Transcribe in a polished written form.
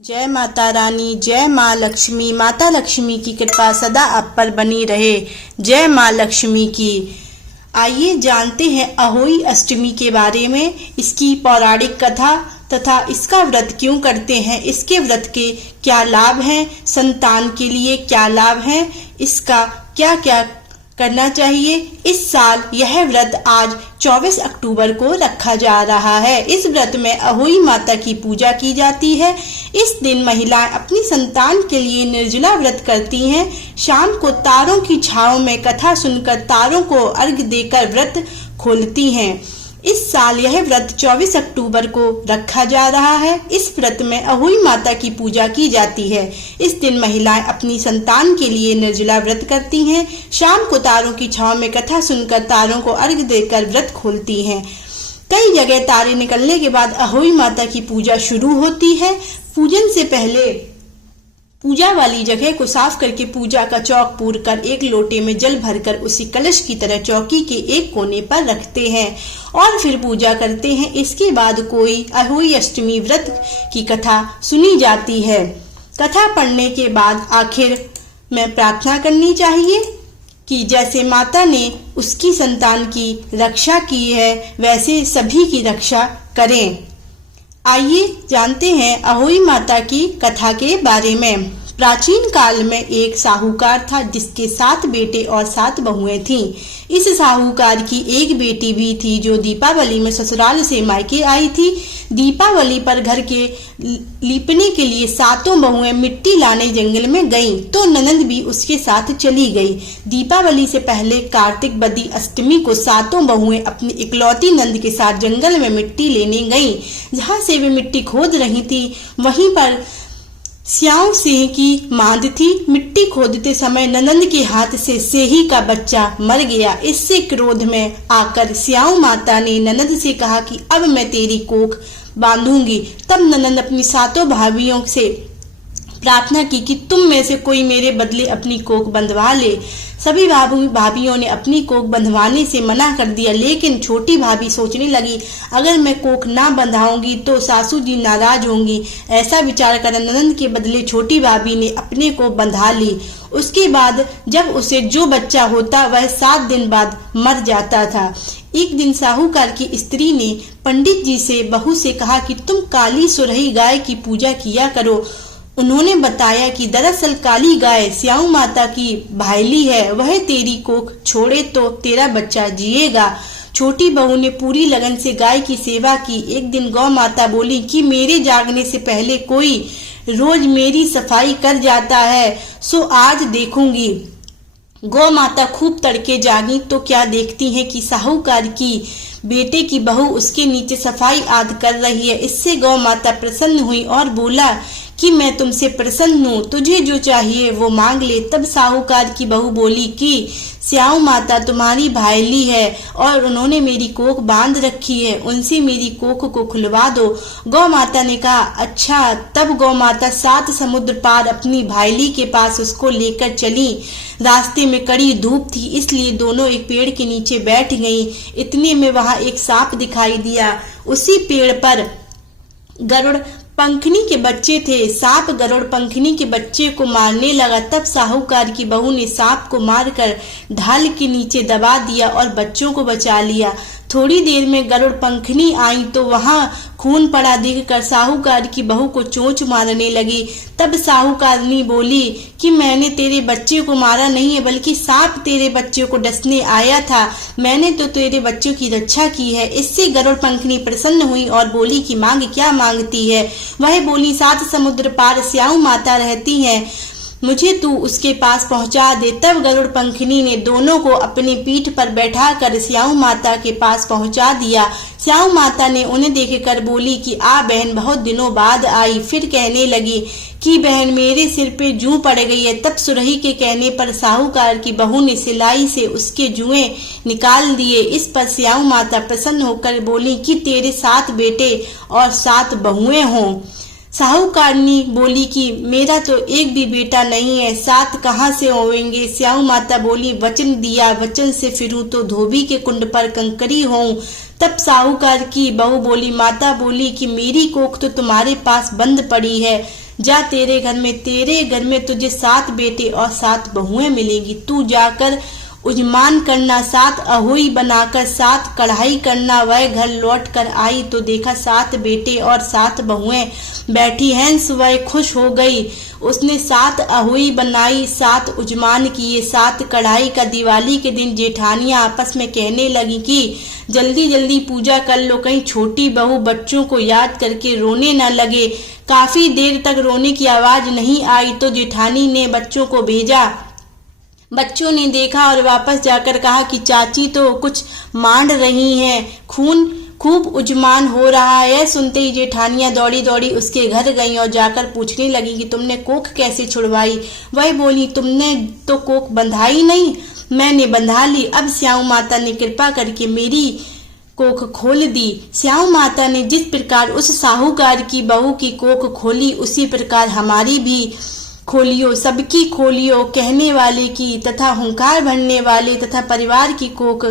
जय माता रानी, जय माँ लक्ष्मी। माता लक्ष्मी की कृपा सदा आप पर बनी रहे। जय माँ लक्ष्मी की। आइए जानते हैं अहोई अष्टमी के बारे में, इसकी पौराणिक कथा तथा इसका व्रत क्यों करते हैं, इसके व्रत के क्या लाभ हैं, संतान के लिए क्या लाभ हैं, इसका क्या क्या करना चाहिए। इस साल यह व्रत आज 24 अक्टूबर को रखा जा रहा है। इस व्रत में अहोई माता की पूजा की जाती है। इस दिन महिलाएं अपनी संतान के लिए निर्जला व्रत करती हैं। शाम को तारों की छांव में कथा सुनकर तारों को अर्घ्य देकर व्रत खोलती हैं। इस साल यह व्रत 24 अक्टूबर को रखा जा रहा है। इस व्रत में अहोई माता की पूजा की जाती है। इस दिन महिलाएं अपनी संतान के लिए निर्जला व्रत करती हैं। शाम को तारों की छांव में कथा सुनकर तारों को अर्घ्य देकर व्रत खोलती हैं। कई जगह तारे निकलने के बाद अहोई माता की पूजा शुरू होती है। पूजन से पहले पूजा वाली जगह को साफ करके पूजा का चौक पूर कर एक लोटे में जल भरकर उसी कलश की तरह चौकी के एक कोने पर रखते हैं और फिर पूजा करते हैं। इसके बाद कोई अहोई अष्टमी व्रत की कथा सुनी जाती है। कथा पढ़ने के बाद आखिर में प्रार्थना करनी चाहिए कि जैसे माता ने उसकी संतान की रक्षा की है वैसे सभी की रक्षा करें। आइए जानते हैं अहोई माता की कथा के बारे में। प्राचीन काल में एक साहूकार था जिसके 7 बेटे और 7 बहुएं थीं। इस साहूकार की एक बेटी भी थी जो दीपावली में ससुराल से मायके आई थी। दीपावली पर घर के लीपने के लिए 7 बहुएं मिट्टी लाने जंगल में गईं, तो ननद भी उसके साथ चली गई। दीपावली से पहले कार्तिक बदी अष्टमी को 7 बहुएं अपनी इकलौती नंद के साथ जंगल में मिट्टी लेने गईं। जहां से वे मिट्टी खोद रही थी वहीं पर स्याऊ सिंह की मांद थी। मिट्टी खोदते समय ननंद के हाथ से सेही का बच्चा मर गया। इससे क्रोध में आकर स्याऊ माता ने ननंद से कहा कि अब मैं तेरी कोख बांधूंगी। तब ननंद अपनी 7 भाभियों से प्रार्थना की कि तुम में से कोई मेरे बदले अपनी कोख बंधवा ले। सभी भाभियों ने अपनी कोख बंधवाने से मना कर दिया, लेकिन छोटी भाभी सोचने लगी अगर मैं कोख ना बंधाऊंगी तो सासू जी नाराज होंगी। ऐसा विचार कर ननंद के बदले छोटी भाभी ने अपने को बंधा ली। उसके बाद जब उसे जो बच्चा होता वह 7 दिन बाद मर जाता था। एक दिन साहूकार की स्त्री ने पंडित जी से बहू से कहा कि तुम काली सुरही गाय की पूजा किया करो। उन्होंने बताया कि दरअसल काली गाय स्याऊ माता की भाईली है, वह तेरी कोख छोड़े तो तेरा बच्चा जिएगा। छोटी बहू ने पूरी लगन से गाय की सेवा की। एक दिन गौ माता बोली कि मेरे जागने से पहले कोई रोज मेरी सफाई कर जाता है, सो आज देखूंगी। गौ माता खूब तड़के जागी तो क्या देखती है कि साहूकार की बेटे की बहू उसके नीचे सफाई आदि कर रही है। इससे गौ माता प्रसन्न हुई और बोला कि मैं तुमसे प्रसन्न हूँ, तुझे जो चाहिए वो मांग ले। तब साहूकार की बहू बोली कि स्याऊ माता तुम्हारी भाईली है और उन्होंने मेरी कोख बांध रखी है, उनसे मेरी कोख को खुलवा दो। गौ माता ने कहा अच्छा। तब गौ माता 7 समुद्र पार अपनी भाईली के पास उसको लेकर चली। रास्ते में कड़ी धूप थी, इसलिए दोनों एक पेड़ के नीचे बैठ गईं। इतने में वहां एक सांप दिखाई दिया। उसी पेड़ पर गरुड़ पंखनी के बच्चे थे। सांप गरुड़ पंखनी के बच्चे को मारने लगा। तब साहूकार की बहू ने सांप को मारकर ढाल के नीचे दबा दिया और बच्चों को बचा लिया। थोड़ी देर में गरुड़ पंखनी आई तो वहां खून पड़ा देखकर साहूकार की बहू को चोंच मारने लगी। तब साहूकारनी बोली कि मैंने तेरे बच्चे को मारा नहीं है, बल्कि सांप तेरे बच्चे को डसने आया था। मैंने तो तेरे बच्चों की रक्षा की है। इससे गरुड़ पंखनी प्रसन्न हुई और बोली कि मांग क्या मांगती है। वह बोली 7 समुद्र पार स्याऊ माता रहती है, मुझे तू उसके पास पहुंचा दे। तब गरुड़ पंखनी ने दोनों को अपनी पीठ पर बैठाकर स्याऊ माता के पास पहुंचा दिया। स्याऊ माता ने उन्हें देखकर बोली कि आ बहन, बहुत दिनों बाद आई। फिर कहने लगी कि बहन मेरे सिर पे जूं पड़ गई है। तब सुरही के कहने पर साहूकार की बहू ने सिलाई से उसके जुएं निकाल दिए। इस पर स्याऊ माता प्रसन्न होकर बोली कि तेरे 7 बेटे और 7 बहुएं हों। साहूकारनी बोली कि मेरा तो एक भी बेटा नहीं है, 7 कहाँ से होंगे। स्याऊ माता बोली वचन दिया, वचन से फिरूं तो धोबी के कुंड पर कंकरी होऊं। तब साहूकार की बहू बोली, माता बोली कि मेरी कोख तो तुम्हारे पास बंद पड़ी है, जा तेरे घर में तुझे 7 बेटे और 7 बहुएं मिलेंगी। तू जाकर उजमान करना, 7 अहोई बनाकर 7 कढ़ाई करना। वह घर लौट कर आई तो देखा 7 बेटे और 7 बहुएं बैठी हैं। वह खुश हो गई। उसने 7 अहोई बनाई, 7 उजमान किए, 7 कढ़ाई का। दिवाली के दिन जेठानियां आपस में कहने लगी कि जल्दी जल्दी पूजा कर लो, कहीं छोटी बहू बच्चों को याद करके रोने न लगे। काफी देर तक रोने की आवाज नहीं आई तो जेठानी ने बच्चों को भेजा। बच्चों ने देखा और वापस जाकर कहा कि चाची तो कुछ मांड रही हैं, खून खूब उजमान हो रहा है। सुनते ही जेठानियां दौड़ी दौड़ी उसके घर गईं और जाकर पूछने लगी कि तुमने कोख कैसे छुड़वाई। वह बोली, तुमने तो कोख बंधाई नहीं, मैंने बंधा ली। अब स्याऊ माता ने कृपा करके मेरी कोख खोल दी। स्याऊ माता ने जिस प्रकार उस साहूकार की बहू की कोख खोली, उसी प्रकार हमारी भी खोलियो, सबकी खोलियो, कहने वाले की तथा हुंकार भरने वाले तथा परिवार की कोख